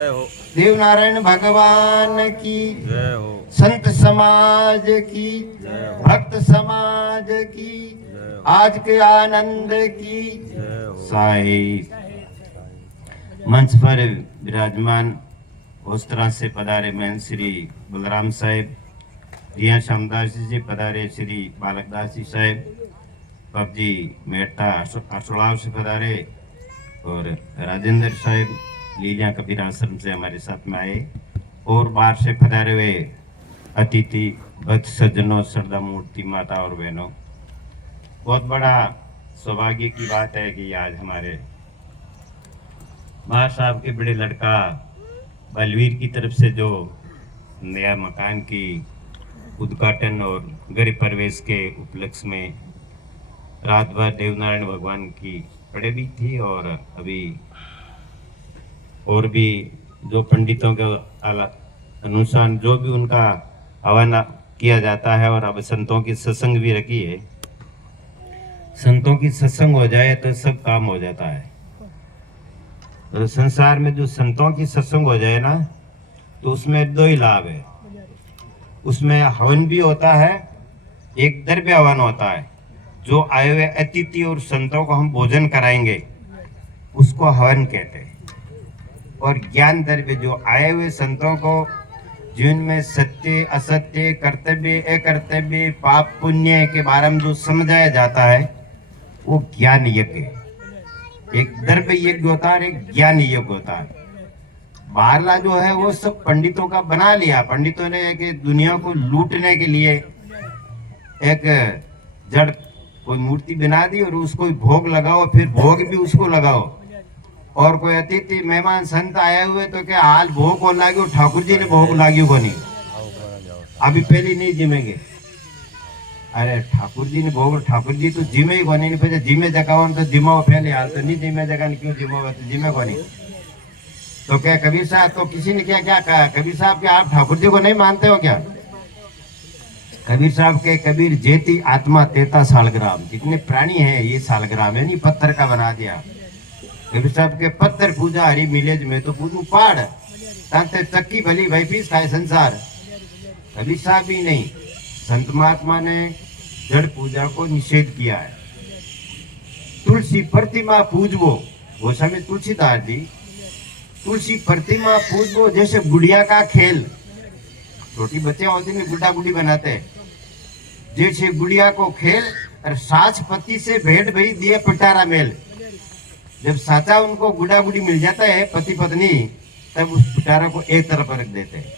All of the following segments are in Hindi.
जय हो। देवनारायण भगवान की जय हो। संत समाज की जय हो। भक्त समाज की जय हो। आज के आनंद की जय हो। साई। मंच पर विराजमान उस तरह से पधारे महंत श्री बलराम साहेब, रिया श्यामदास जी पधारे, श्री बालकदास जी साहेब, पबजी मेहता अशोलाव से पधारे, और राजेंद्र साहेब लीलिया कबीर आश्रम से हमारे साथ में आए, और बाहर से पधारे हुए अतिथि भक्त सज्जनों, श्रद्धा मूर्ति माता और बहनों, बहुत बड़ा सौभाग्य की बात है कि आज हमारे मां साहब के बड़े लड़का बलवीर की तरफ से जो नया मकान की उद्घाटन और गृह प्रवेश के उपलक्ष्य में रात भर देवनारायण भगवान की पढ़े भी थी, और अभी और भी जो पंडितों के अनुसार जो भी उनका हवन किया जाता है, और अब संतों की सत्संग भी रखी है। संतों की सत्संग हो जाए तो सब काम हो जाता है। तो संसार में जो संतों की सत्संग हो जाए ना, तो उसमें दो ही लाभ है। उसमें हवन भी होता है, एक द्रव्य हवन होता है। जो आए हुए अतिथि और संतों को हम भोजन कराएंगे उसको हवन कहते हैं। और ज्ञान द्रव्य, जो आए हुए संतों को जीवन में सत्य असत्य, कर्तव्य अकर्तव्य, पाप पुण्य के बारे में जो समझाया जाता है, वो ज्ञान यज्ञ है। एक द्रव्य यज्ञ होता है, एक ज्ञान यज्ञ होता है। बारला जो है वो सब पंडितों का बना लिया। पंडितों ने एक दुनिया को लूटने के लिए एक जड़ कोई मूर्ति बना दी, और उसको भोग लगाओ, फिर भोग भी उसको लगाओ। और कोई अतिथि मेहमान संत आए हुए तो क्या हाल भोग को लाग्यो, ठाकुर जी ने भोग लाग्यो को नहीं, अभी पहले नहीं जिमेंगे। अरे ठाकुर जी ने भोग, ठाकुर जी तो जिमे ही कोनी, फिर जिमे जगाओ तो जिमाओ पहले, हाल तो नहीं जिमे जगह क्यों जिमो, तो जिमे कोनी। तो क्या कबीर साहब तो किसी ने क्या क्या कहा, कबीर साहब क्या आप ठाकुर जी को नहीं मानते हो क्या? कबीर साहब के कबीर जेती आत्मा तेता सालग्राम, जितने प्राणी है ये सालग्राम है, नहीं पत्थर का बना दिया। कबीर साहब के पत्थर पूजा हरी मिलेज में तो पूजू पहाड़, तांते चक्की भली भाई पीस खाए संसार। कबीर साहब भी नहीं, संत महात्मा ने जड़ पूजा को निषेध किया है। तुलसी प्रतिमा पूजबो, गोस्वामी तुलसीदास जी, तुलसी प्रतिमा पूजबो जैसे गुड़िया का खेल। छोटी बच्चे होती में गुड्डा गुड्डी बनाते हैं, जैसे गुड़िया को खेल, और सास पति से भेंट भई दिए पिटारा मेल। जब साचा उनको गुड्डा गुड्डी मिल जाता है पति पत्नी, तब उस पिटारा को एक तरफ रख देते हैं।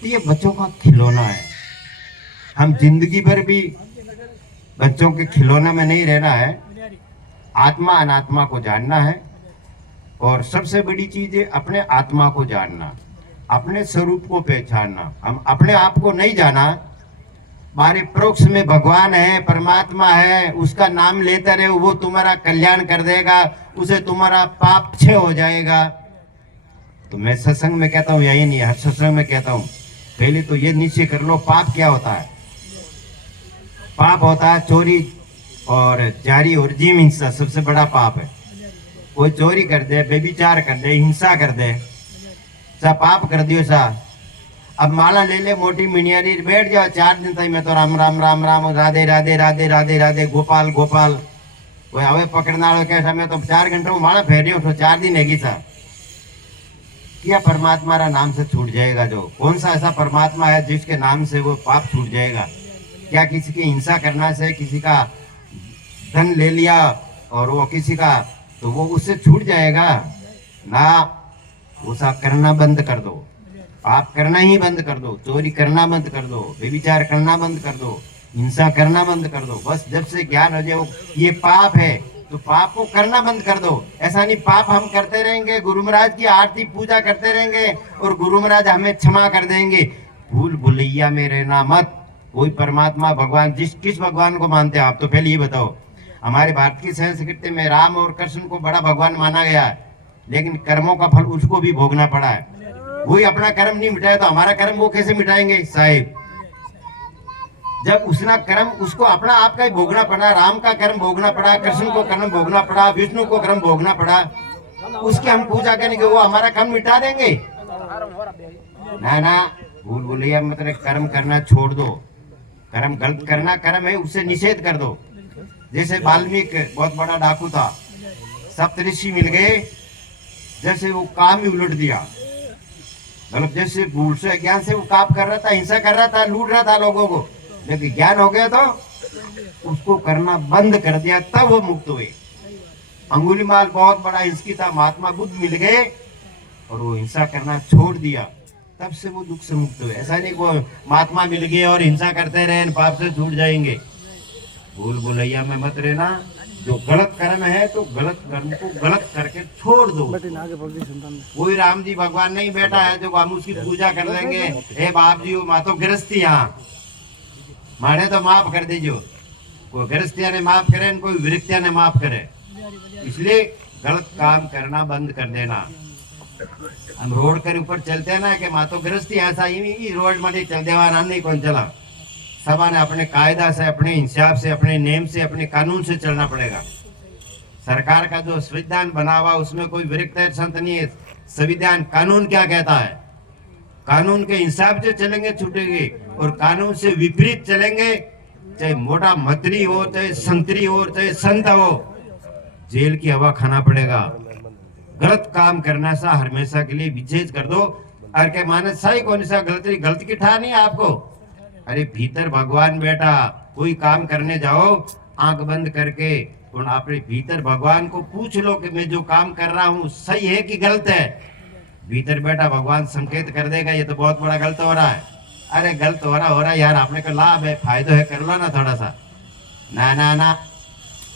तो ये बच्चों का खिलौना है। हम जिंदगी भर भी बच्चों के खिलौना में नहीं रहना है, आत्मा अनात्मा को जानना है। और सबसे बड़ी चीज है अपने आत्मा को जानना, अपने स्वरूप को पहचानना। हम अपने आप को नहीं जाना, हमारे परोक्ष में भगवान है, परमात्मा है, उसका नाम लेते रहे, वो तुम्हारा कल्याण कर देगा, उसे तुम्हारा पाप क्षय हो जाएगा। तो मैं सत्संग में कहता हूँ, यही नहीं हर सत्संग में कहता हूँ, पहले तो ये निश्चय कर लो पाप क्या होता है। पाप होता है चोरी और जारी और जीव हिंसा, सबसे बड़ा पाप है। कोई चोरी कर दे, व्यभिचार कर दे, हिंसा कर दे, सा पाप कर दियो सा। अब माला ले ले मोटी मिनियारी, बैठ जाओ 4 दिन तक मैं तो राम राम राम राम, राधे राधे राधे राधे राधे, गोपाल गोपाल। कोई हवे पकड़ना वालों कैसा, मैं तो 4 घंटे में माला फेर रही हूँ, तो 4 दिन हैगी सा। क्या परमात्मा रा नाम से छूट जाएगा? जो कौन सा ऐसा परमात्मा है जिसके नाम से वो पाप छूट जाएगा? क्या किसी की हिंसा करना से, किसी का धन ले लिया और वो किसी का, तो वो उससे छूट जाएगा ना? वो सब करना बंद कर दो, पाप करना ही बंद कर दो, चोरी करना बंद कर दो, व्यभिचार करना बंद कर दो, हिंसा करना बंद कर दो। बस जब से ज्ञान हो जाए ये पाप है, तो पाप को करना बंद कर दो। ऐसा नहीं पाप हम करते रहेंगे, गुरु महाराज की आरती पूजा करते रहेंगे और गुरु महाराज हमें क्षमा कर देंगे। भूल भुलैया में रहना मत। कोई परमात्मा भगवान, किस भगवान को मानते हो आप? तो पहले ये बताओ। हमारे भारत की संस्कृति में राम और कृष्ण को बड़ा भगवान माना गया है, लेकिन कर्मों का फल उसको भी भोगना पड़ा है। वही अपना कर्म नहीं मिटाया तो हमारा कर्म वो कैसे मिटाएंगे साहिब? जब उसना कर्म उसको अपना आपका ही भोगना पड़ा, राम का कर्म भोगना पड़ा, कृष्ण को कर्म भोगना पड़ा, विष्णु को कर्म भोगना पड़ा, उसकी हम पूजा करेंगे, वो हमारा कम मिटा देंगे? ना ना, भूल भुलैया मतलब कर्म करना छोड़ दो। कर्म गलत करना कर्म है, उससे निषेध कर दो। जैसे वाल्मीकि बहुत बड़ा डाकू था, सप्तऋषि मिल गए, जैसे वो काम ही उलट दिया। मतलब जैसे भूल से ज्ञान से वो काम कर रहा था, हिंसा कर रहा था, लूट रहा था लोगों को, लेकिन ज्ञान हो गया तो उसको करना बंद कर दिया, तब वो मुक्त हुए। अंगुलीमाल बहुत बड़ा हिंसकी था, महात्मा बुद्ध मिल गए और वो हिंसा करना छोड़ दिया, तब से वो दुख से मुक्त हुए। ऐसा नहीं वो महात्मा मिल गए और हिंसा करते रहे, पाप से छूट जाएंगे। भूल भुलैया में मत रहना। जो गलत कर्म है तो गलत कर्म को गलत करके छोड़ दो। कोई राम जी भगवान नहीं बैठा है जो हम उसकी पूजा कर लेंगे, हे बाप जी वो मातो गृहस्थी, यहाँ माने तो माफ कर दीजिए। कोई गृहस्थिया ने माफ करे, कोई विरक्तिया ने माफ करे। इसलिए गलत काम करना बंद कर देना। हम रोड के ऊपर चलते हैं ना कि मातो गृहस्थी ऐसा ही रोड में चल देवाना नहीं, कौन चला। सभा ने अपने कायदा से, अपने हिसाब से, अपने नेम से, अपने कानून से चलना पड़ेगा। सरकार का जो संविधान बना हुआ उसमें कोई विरक्त संत नहीं है। संविधान कानून क्या कहता है, कानून के हिसाब से चलेंगे छूटेंगे, और कानून से विपरीत चलेंगे, चाहे मोटा मंत्री हो, चाहे संतरी हो, चाहे संत हो, जेल की हवा खाना पड़ेगा। गलत काम करना सा हमेशा के लिए विच्छेद कर दो। और के माने सही कौन सा गलती की ठा नहीं आपको। अरे भीतर भगवान बैठा, कोई काम करने जाओ आंख बंद करके और अपने भीतर भगवान को पूछ लो कि मैं जो काम कर रहा हूँ सही है कि गलत है। भीतर बैठा भगवान संकेत कर देगा ये तो बहुत बड़ा गलत हो रहा है। अरे गलत हो रहा यार, आपने का लाभ है, फायदा है, कर लो ना थोड़ा सा। ना ना ना,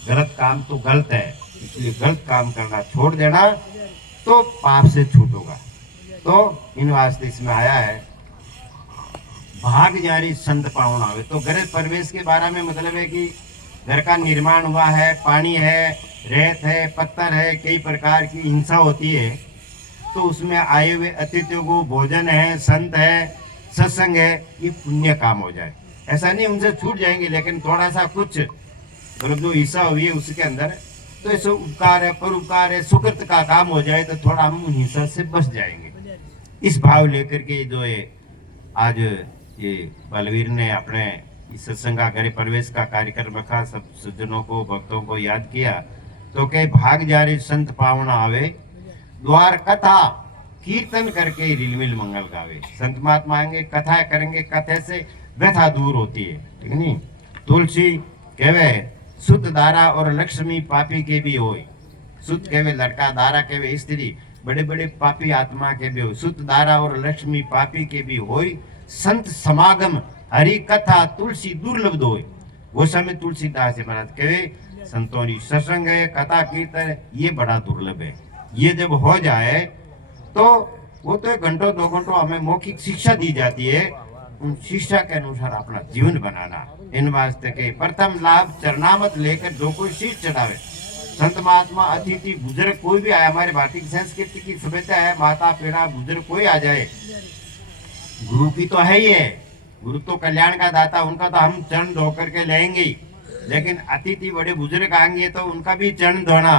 गलत काम तो गलत है, इसलिए गलत काम करना छोड़ देना तो पाप से छूटोगा। तो इन वास्ते इसमें आया है भाग जारी संत पावन आवे। तो गृह प्रवेश के बारे में मतलब है कि घर का निर्माण हुआ है, पानी है, रेत है, पत्थर है, कई प्रकार की हिंसा होती है, तो उसमें आए हुए अतिथियों को भोजन है, संत है, सत्संग है, ये पुण्य काम हो जाए। ऐसा नहीं उनसे छूट जाएंगे, लेकिन थोड़ा सा कुछ मतलब जो हिस्सा हुई है उसके अंदर तो ऐसे उपकार है, परोपकार है, सुकृत का काम हो जाए तो थोड़ा हम हिंसा से बच जाएंगे। इस भाव लेकर के जो है आज ये बलवीर ने अपने इस सत्संग का गृह प्रवेश का कार्यक्रम रखा, सब सज्जनों को, भक्तों को याद किया। तो कहे भाग जारे संत पावन आवे, द्वार कथा कीर्तन करके रिलमिल मंगल गावे। संत महात्मा आएंगे, कथा करेंगे, कथा से व्यथा दूर होती है, ठीक नहीं। तुलसी कहवे शुद्ध दारा और लक्ष्मी पापी के भी होय। शुद्ध कहवे लड़का, दारा कहवे स्त्री, बड़े बड़े पापी आत्मा के भी हो। शुद्ध दारा और लक्ष्मी पापी के भी होय। संत समागम हरि कथा तुलसी दुर्लभ दोय। वो समय तुलसीदास जी महाराज कहे संतों की सत्संग है, कथा कीर्तन, ये बड़ा दुर्लभ है। ये जब हो जाए तो वो तो 1 घंटों 2 घंटों हमें मौखिक शिक्षा दी जाती है, उन शिक्षा के अनुसार अपना जीवन बनाना। इन वास्ते के प्रथम लाभ चरणामत लेकर जो कोई शीश चढ़ावे। संत महात्मा अतिथि बुजुर्ग कोई भी आए, हमारे भारतीय संस्कृति की सभ्यता है, माता पिता बुजुर्ग कोई आ जाए, गुरु की तो है ही है, गुरु तो कल्याण का दाता, उनका तो हम चरण धो करके लेंगे, लेकिन अतिथि बड़े बुजुर्ग आएंगे तो उनका भी चरण धोना।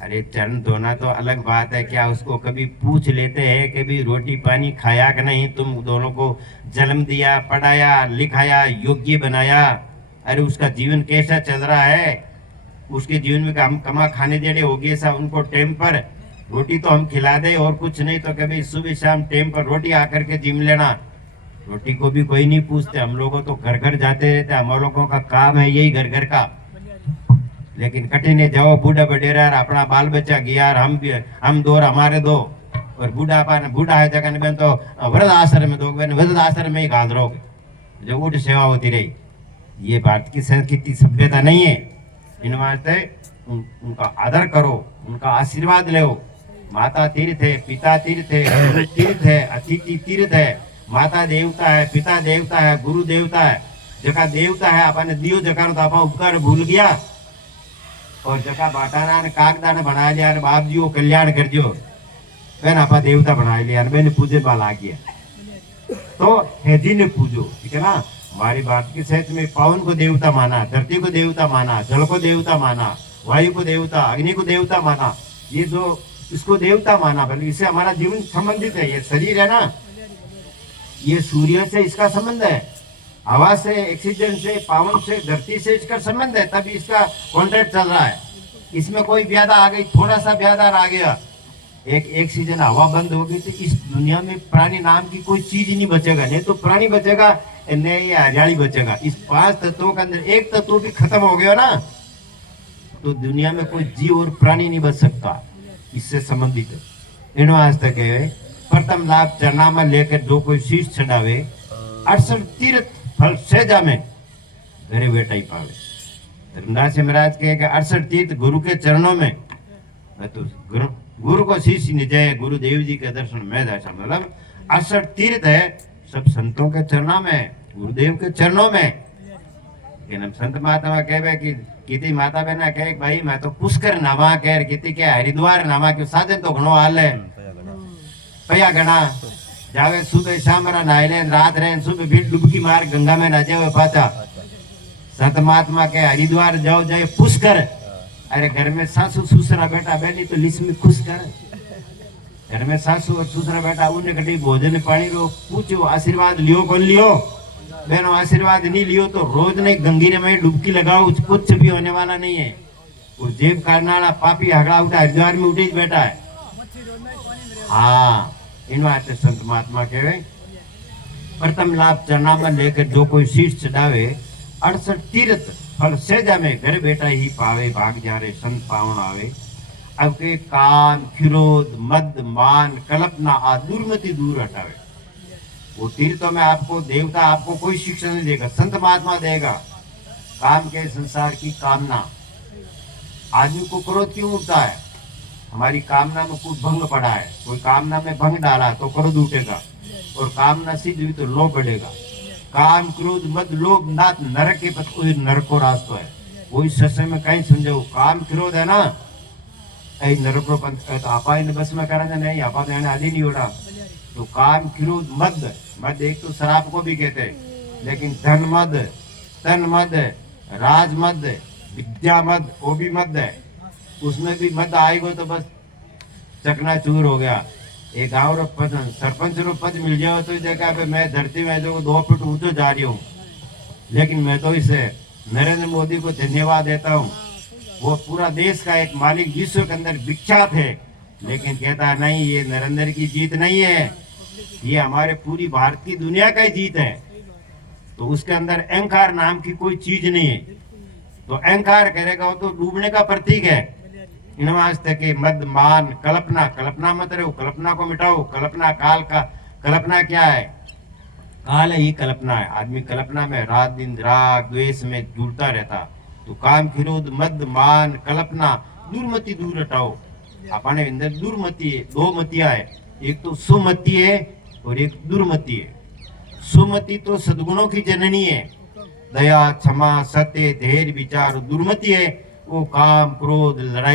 अरे चरण धोना तो अलग बात है, क्या उसको कभी पूछ लेते हैं कि भी रोटी पानी खाया कि नहीं, तुम दोनों को जन्म दिया, पढ़ाया, लिखाया, योग्य बनाया, अरे उसका जीवन कैसा चल रहा है, उसके जीवन में हम कमा खाने देने होगी ऐसा, उनको टाइम पर रोटी तो हम खिला दे और कुछ नहीं तो कभी सुबह शाम टाइम पर रोटी आकर के जिम लेना। रोटी को भी कोई नहीं पूछते, हम लोगों तो घर घर जाते रहते, हम लोगों का काम है यही घर घर का। लेकिन कठिन जाओ बूढ़ा बडेरा अपना बाल बच्चा गया, हम दो और हमारे दो, और बूढ़ा है जगह बहन तो वृद्ध आश्रम में दो, वृद्ध आश्रम में ही घाल रहोगे, जो ऊट सेवा होती रही। ये भारत की संस्कृति सभ्यता नहीं है। इन वास्ते उनका आदर करो, उनका आशीर्वाद लो। माता तीर्थ है, पिता तीर्थ है, गुरु तीर्थ है, अतिथि तीर्थ है। माता देवता है, पिता देवता है, गुरु देवता है। जका देवता है आपने दियो, जका तो आप उपकार भूल गया, और जका बाटाना ने कागदाने बना लिया, बाप जी वो कल्याण कर जो बेन आपा देवता बना लिया, बेन पूजे बाल आ गया तो हेजी ने पूजो, ठीक है ना। हमारी बात की सहज में पवन को देवता माना, धरती को देवता माना, जल को देवता माना, वायु को देवता, अग्नि को देवता माना। ये जो इसको देवता माना, बल्कि इससे हमारा जीवन संबंधित है। ये शरीर है ना, ये सूर्य से इसका संबंध है, हवा से, ऑक्सीजन से, पावन से, धरती से इसका संबंध है, तभी इसका कॉन्ट्रैक्ट चल रहा है। इसमें कोई व्याधा आ गई, थोड़ा सा व्याधा आ गया, एक सीजन हवा बंद हो गई, तो इस दुनिया में प्राणी नाम की कोई चीज नहीं बचेगा। नहीं तो प्राणी बचेगा, नहीं ये हरियाली बचेगा। इस 5 तत्वों के अंदर एक तत्व भी खत्म हो गया ना, तो दुनिया में कोई जीव और प्राणी नहीं बच सकता। इससे संबंधित है। इन्हों आज तक है प्रथम लाभ चरना में लेकर जो कोई शीश चढ़ावे, 68 तीर्थ फल सहजा में घरे बेटा ही पावे। धर्मदास महाराज कहे कि 68 तीर्थ गुरु के चरणों में, तो गुरु को शीश निजय, गुरुदेव जी के दर्शन में दर्शन, मतलब 68 तीर्थ है सब संतों के चरणों में, गुरुदेव के चरणों में। लेकिन हम संत महात्मा कहे कि किती माता बहना कहे भाई मैं तो पुष्कर नामा कह किती के हरिद्वार नामा के साधन तो घणो हाल है, पया घना जावे सुबह शाम नहाए ले, रात रहे सुबह फिर डुबकी मार गंगा में ना जावे पाचा। संत महात्मा के हरिद्वार जाओ जाए पुष्कर, अरे घर में सासू ससुरा बेटा बहनी तो लिस में खुश कर, घर में सासू और ससुरा बेटा उन्हें कटी भोजन पानी रो पूछो आशीर्वाद लियो कौन लियो, बहनों आशीर्वाद नहीं लियो तो रोज नहीं गंगीरे में डुबकी लगाओ, कुछ भी होने वाला नहीं है। वो जेब काटने वाला पापी हगड़ा उठा हरिद्वार में उठी बैठा है। हाँ, इन वास्ते संत महात्मा कहे प्रथम लाभ चरना में लेकर जो कोई शीश चढ़ावे, 68 तीर्थ फल सहजा में घर बैठा ही पावे, भाग जा रे संत पावन आवे। अब के काम, क्रोध, मद, मान, कल्पना आ दुर्मति दूर हटावे। वो तीर्थों में आपको देवता आपको कोई शिक्षा नहीं देगा, संत महात्मा देगा। काम के संसार की कामना, आदमी को क्रोध क्यों उठता है? हमारी कामना में कुछ भंग पड़ा है, कोई कामना में भंग डाला तो क्रोध उठेगा, और कामना सिद्ध हुई तो लोभ बढ़ेगा। काम, क्रोध, मद, लोभ, नाथ नरक के पथ कोई नरक को रास्ता है। कोई सत्संग में कहीं समझो काम क्रोध है ना, ऐ नरक को पंथ तो आपा इन बस में करेंगे नहीं, आपा तो यानी आदि नहीं उड़ा। तो काम, क्रोध, मद, मद एक तो शराब को भी कहते हैं, लेकिन धन मद, तन मद, राज मद, विद्या मद, वो भी मद है। उसमें भी मद आएगा तो बस चकनाचूर हो गया। एक गाँव रो पद सरपंच रो पद मिल जाओ तो देखा मैं धरती में जो 2 फुट ऊंचो जा रही हूँ, लेकिन मैं तो इसे नरेंद्र मोदी को धन्यवाद देता हूँ। वो पूरा देश का एक मालिक विश्व के अंदर विख्यात है, लेकिन कहता है नहीं ये नरेंद्र की जीत नहीं है, ये हमारे पूरी भारत की दुनिया का ही जीत है। तो उसके अंदर अहंकार नाम की कोई चीज नहीं है। तो अहंकार करेगा वो तो डूबने का प्रतीक है। इन वास्ते के मद, मान, कल्पना, कल्पना मत रहो, कल्पना को मिटाओ। कल्पना काल का, कल्पना क्या है? काल ही कल्पना है। आदमी कल्पना में रात दिन राग द्वेष में जुड़ता रहता। तो काम, क्रोध, मद, मान, कल्पना, दुर्मति दूर हटाओ। अपने अंदर दुर्मति है, 2 मतियां है, एक तो सुमति है और एक दुर्मति है। सुमति तो सद्गुणों की जननी है, दया, क्षमा, सत्य, धैर्य, विचार। दुर्मति है वो काम, क्रोध, लड़ाई